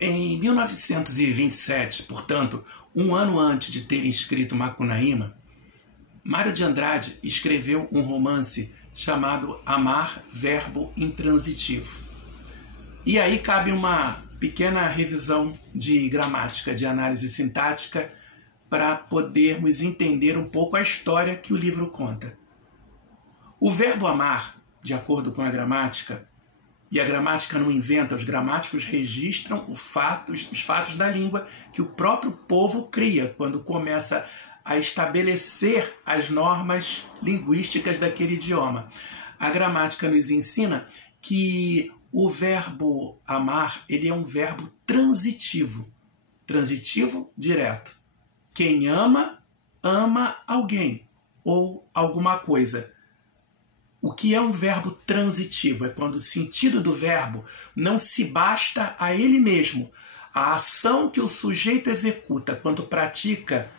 Em 1927, portanto, um ano antes de ter escrito Macunaíma, Mário de Andrade escreveu um romance chamado Amar, Verbo Intransitivo. E aí cabe uma pequena revisão de gramática, de análise sintática, para podermos entender um pouco a história que o livro conta. O verbo amar, de acordo com a gramática, e a gramática não inventa, os gramáticos registram os fatos da língua que o próprio povo cria quando começa a estabelecer as normas linguísticas daquele idioma. A gramática nos ensina que o verbo amar, ele é um verbo transitivo. Transitivo direto. Quem ama, ama alguém ou alguma coisa. O que é um verbo transitivo? É quando o sentido do verbo não se basta a ele mesmo. A ação que o sujeito executa quando pratica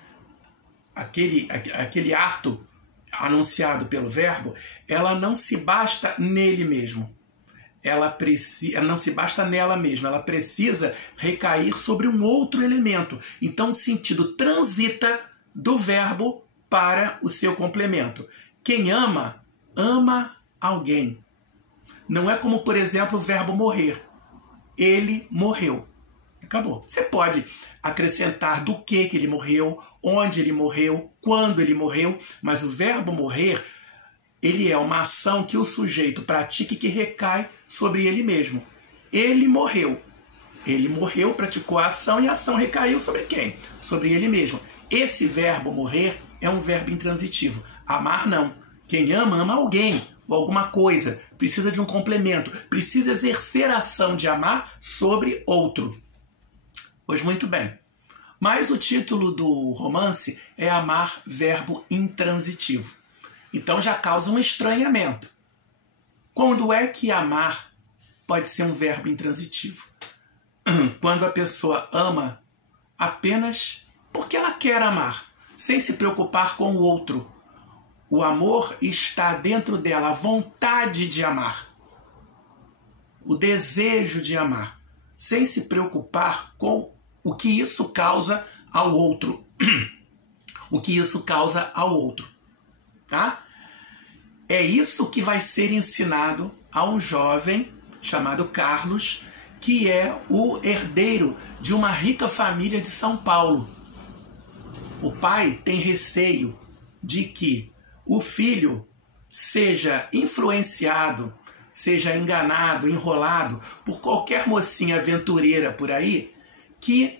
aquele ato anunciado pelo verbo, ela não se basta nele mesmo. Ela não se basta nela mesma, ela precisa recair sobre um outro elemento. Então o sentido transita do verbo para o seu complemento. Quem ama, ama alguém. Não é como, por exemplo, o verbo morrer. Ele morreu. Acabou. Você pode acrescentar do que ele morreu, onde ele morreu, quando ele morreu, mas o verbo morrer, ele é uma ação que o sujeito pratica e que recai sobre ele mesmo. Ele morreu. Ele morreu, praticou a ação e a ação recaiu sobre quem? Sobre ele mesmo. Esse verbo morrer é um verbo intransitivo. Amar não. Quem ama, ama alguém ou alguma coisa. Precisa de um complemento. Precisa exercer a ação de amar sobre outro. Pois muito bem. Mas o título do romance é Amar, Verbo Intransitivo. Então já causa um estranhamento. Quando é que amar pode ser um verbo intransitivo? Quando a pessoa ama apenas porque ela quer amar, sem se preocupar com o outro. O amor está dentro dela, a vontade de amar, o desejo de amar, sem se preocupar com o que isso causa ao outro. O que isso causa ao outro. Tá? É isso que vai ser ensinado a um jovem chamado Carlos, que é o herdeiro de uma rica família de São Paulo. O pai tem receio de que o filho seja influenciado, seja enganado, enrolado por qualquer mocinha aventureira por aí que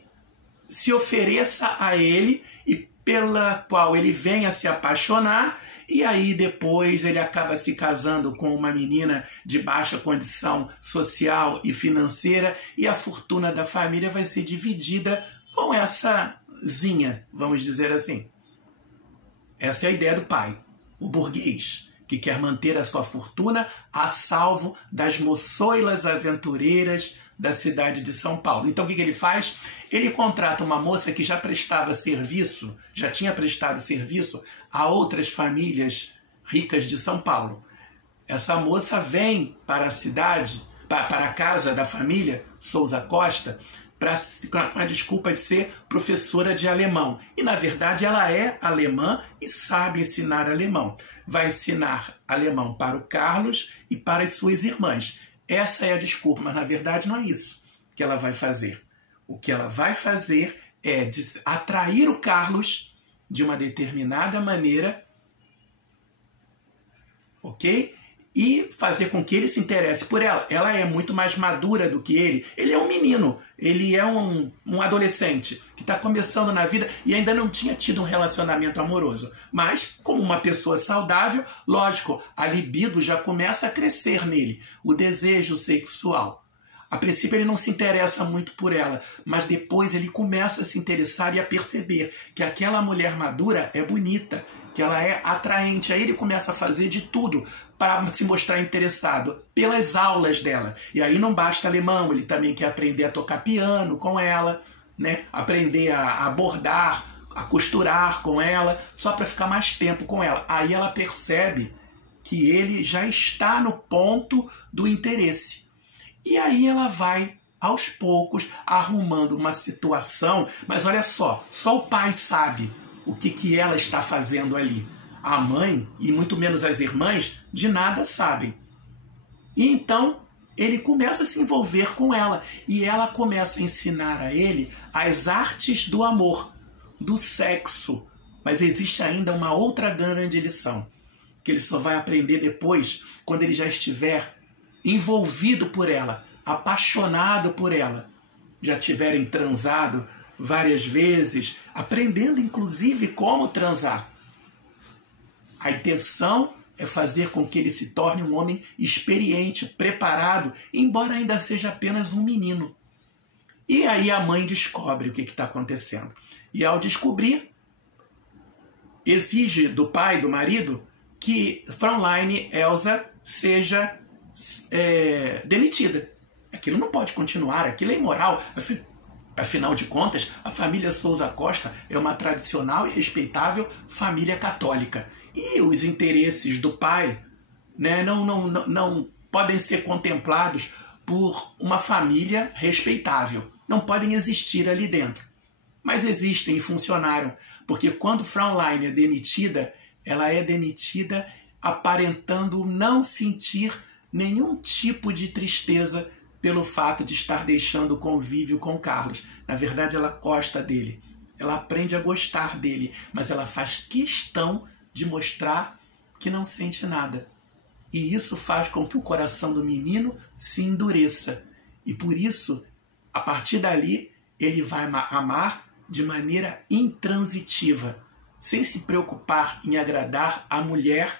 se ofereça a ele e pela qual ele venha a se apaixonar, e aí depois ele acaba se casando com uma menina de baixa condição social e financeira, e a fortuna da família vai ser dividida com essa zinha, vamos dizer assim. Essa é a ideia do pai, o burguês, que quer manter a sua fortuna a salvo das moçoilas aventureiras da cidade de São Paulo. Então o que ele faz? Ele contrata uma moça que já prestava serviço, já tinha prestado serviço a outras famílias ricas de São Paulo. Essa moça vem para a cidade, para a casa da família Souza Costa, com a desculpa de ser professora de alemão. E na verdade ela é alemã e sabe ensinar alemão. Vai ensinar alemão para o Carlos e para as suas irmãs. Essa é a desculpa, mas na verdade não é isso que ela vai fazer. O que ela vai fazer é atrair o Carlos de uma determinada maneira, ok? E fazer com que ele se interesse por ela. Ela é muito mais madura do que ele. Ele é um menino, ele é um adolescente que está começando na vida e ainda não tinha tido um relacionamento amoroso. Mas, como uma pessoa saudável, lógico, a libido já começa a crescer nele, o desejo sexual. A princípio ele não se interessa muito por ela, mas depois ele começa a se interessar e a perceber que aquela mulher madura é bonita, que ela é atraente. Aí ele começa a fazer de tudo para se mostrar interessado pelas aulas dela. E aí não basta alemão, ele também quer aprender a tocar piano com ela, né? Aprender a bordar, a costurar com ela, só para ficar mais tempo com ela. Aí ela percebe que ele já está no ponto do interesse. E aí ela vai aos poucos, arrumando uma situação. Mas olha só o pai sabe o que ela está fazendo ali. A mãe, e muito menos as irmãs, de nada sabem. E então ele começa a se envolver com ela. E ela começa a ensinar a ele as artes do amor, do sexo. Mas existe ainda uma outra grande lição, que ele só vai aprender depois, quando ele já estiver envolvido por ela, apaixonado por ela, já tiverem transado várias vezes, aprendendo inclusive como transar. A intenção é fazer com que ele se torne um homem experiente, preparado, embora ainda seja apenas um menino. E aí a mãe descobre o que está acontecendo. E ao descobrir, exige do pai, do marido, que Fraulein Elsa seja demitida. Aquilo não pode continuar, aquilo é imoral. Afinal de contas, a família Souza Costa é uma tradicional e respeitável família católica. E os interesses do pai, né, não podem ser contemplados por uma família respeitável. Não podem existir ali dentro. Mas existem e funcionaram. Porque quando Fraulein é demitida, ela é demitida aparentando não sentir nenhum tipo de tristeza pelo fato de estar deixando o convívio com Carlos. Na verdade, ela gosta dele. Ela aprende a gostar dele, mas ela faz questão de mostrar que não sente nada. E isso faz com que o coração do menino se endureça. E por isso, a partir dali, ele vai amar de maneira intransitiva, sem se preocupar em agradar a mulher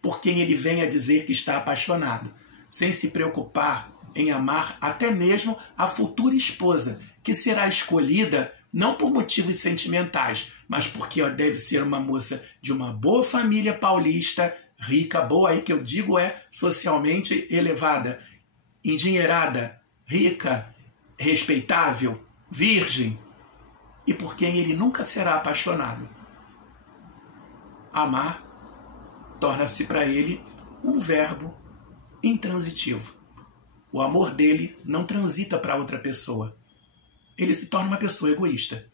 por quem ele vem a dizer que está apaixonado, sem se preocupar em amar até mesmo a futura esposa, que será escolhida não por motivos sentimentais, mas porque deve ser uma moça de uma boa família paulista, rica, boa aí que eu digo é socialmente elevada, endinheirada, rica, respeitável, virgem, e por quem ele nunca será apaixonado. Amar torna-se para ele um verbo intransitivo. O amor dele não transita para outra pessoa. Ele se torna uma pessoa egoísta.